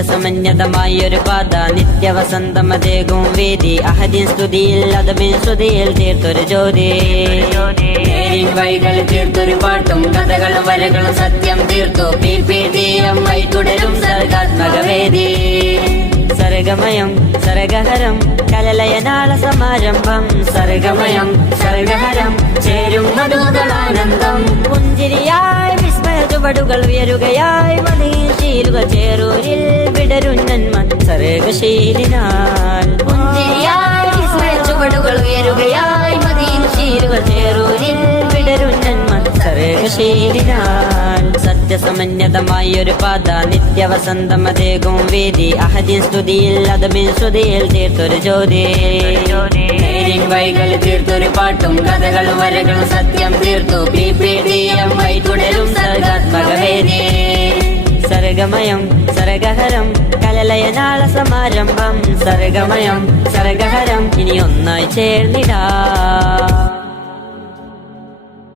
സത്യസമന്യതമായൊരു പാത നിത്യവസന്തമതേകും വേദി. അഹദിൻ സ്തുതിയിൽ അതമിൻ സ്തുതിയിൽ തീർത്തൊരു ജ്യോതി. വഴികൾ തീർത്തൊരു പാട്ടും കഥകളും വരകളും സത്യം തീർത്തു. പി പി ടി വൈ തുടരും സർഗാത്മകവേദി സർഗമയം സർഗഹരം കലലയനാള സമാരംഭം. സർഗമയം സർഗഹരം ചേരും മധുകളാനന്ദം. പുഞ്ചിരിയായി വിസ്മയ ചുവടുകൾ ഉയരുകയായി മണിശീലുകൾ ചേരൂരിൽ വിസ്മയ ചുവടുകൾ ഉയരുകയായി മണിശീലുകൾ ചേരൂരിൽ വിടരും നന്മ സർഗശീലിനാൽ സത്യസമന്യതമായൊരു പാത നിത്യവസന്തമതേകും വേദി. അഹദിൻ സ്തുതിയിൽ അതമിൻ സ്തുതിയിൽ തീർത്തൊരു ജ്യോതി. വൈകൾ തീർത്തൊരു പാട്ടും കഥകളും വരകളും സത്യം തീർത്തു. Pre P T M Y തുടരും സർഗാത്മകവേദി. സർഗമയം സർഗഹരം കലലയനാള സമാരംഭം സർഗമയം സർഗഹരം ഇനി ഒന്നായി ചേർന്നിടാ.